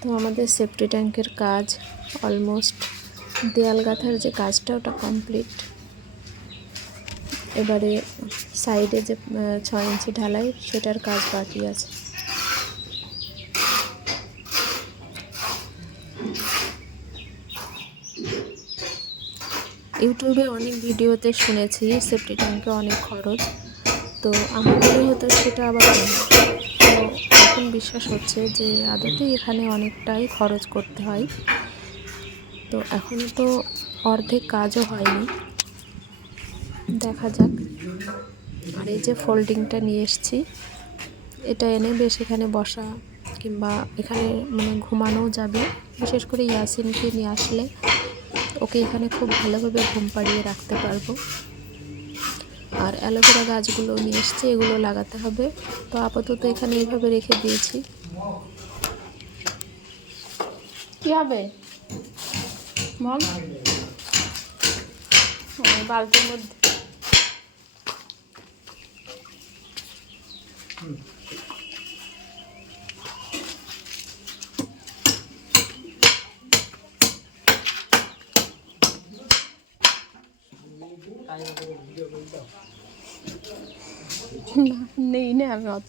তো আমাদের সেফটি ট্যাঙ্কের কাজ অলমোস্ট, দেয়াল গাঁথার যে কাজটা ওটা কমপ্লিট। এবারে সাইডে যে 6 ইঞ্চি ঢালাই সেটার কাজ বাকি আছে। ইউটিউবে অনেক ভিডিওতে শুনেছি সেফটি ট্যাঙ্কে অনেক খরচ, তো আমার মনে হতো সেটা আবার তো এখন বিশ্বাস হচ্ছে যে আদতেই এখানে অনেকটাই খরচ করতে হয়। তো এখনও তো অর্ধেক কাজও হয়নি, দেখা যাক। আর এই যে ফোল্ডিংটা নিয়ে এসেছি, এটা এনে বেশ এখানে বসা কিংবা এখানে মানে ঘুমানোও যাবে। বিশেষ করে ইয়াসিনকে নিয়ে আসলে ওকে এখানে খুব ভালোভাবে ঘুম পাড়িয়ে রাখতে পারবো। আর অ্যালোভেরা গাছগুলো নিয়ে এসেছি, এগুলো লাগাতে হবে। তো আপাতত এখানে এইভাবে রেখে দিয়েছি। কি হবে মগ বালতির মধ্যে? নেই না আমি অত।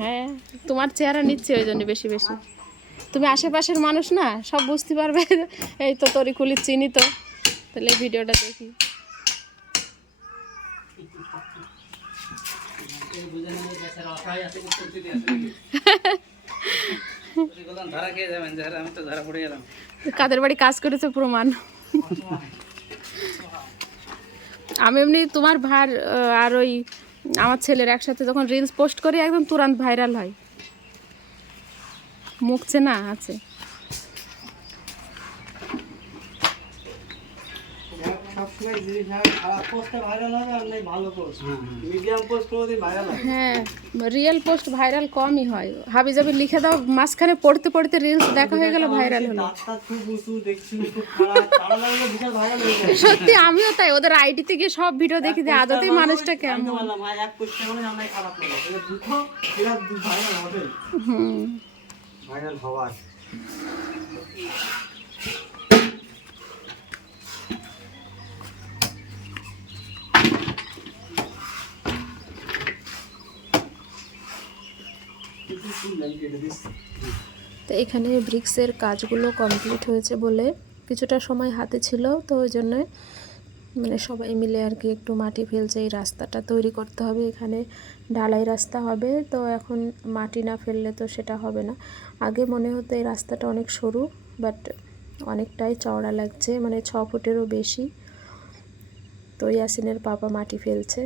হ্যাঁ, তোমার চেহারা নিচ্ছে ওই জন্য বেশি বেশি। তুমি আশেপাশের মানুষ না, সব বুঝতে পারবে। এই তো তরিকুলি চিনি তো, তাহলে ভিডিওটা দেখি। কাদের বাড়ি কাজ করেছে প্রমাণ। আমি এমনি তোমার ভার আর ওই আমার ছেলের একসাথে যখন রিলস পোস্ট করি একদম তুরন্ত ভাইরাল হয়। মুখ চেনা আছে। হ্যাঁ, রিয়েল পোস্ট ভাইরাল কমই হয়। হাবি জাবি লিখে দাও, মাঝখানে পড়তে পড়তে রিলস দেখা হয়ে গেল, ভাইরাল হলো। সত্যি আমিও তাই, ওদের আইডিতে গিয়ে সব ভিডিও দেখি যে আদতেই মানুষটা কেমন। ভাইরাল হওয়ার তো এখানে ব্রিক্সের কাজগুলো কমপ্লিট হয়েছে বলে কিছুটা সময় হাতে ছিল, তো ওই জন্য মানে সবাই মিলে আর কি একটু মাটি ফেলছে। এই রাস্তাটা তৈরি করতে হবে, এখানে ঢালাই রাস্তা হবে। তো এখন মাটি না ফেললে তো সেটা হবে না। আগে মনে হতো এই রাস্তাটা অনেক সরু, বাট অনেকটাই চওড়া লাগছে, মানে 6 ফুটেরও বেশি। তো ইয়াসিনের পাপা মাটি ফেলছে।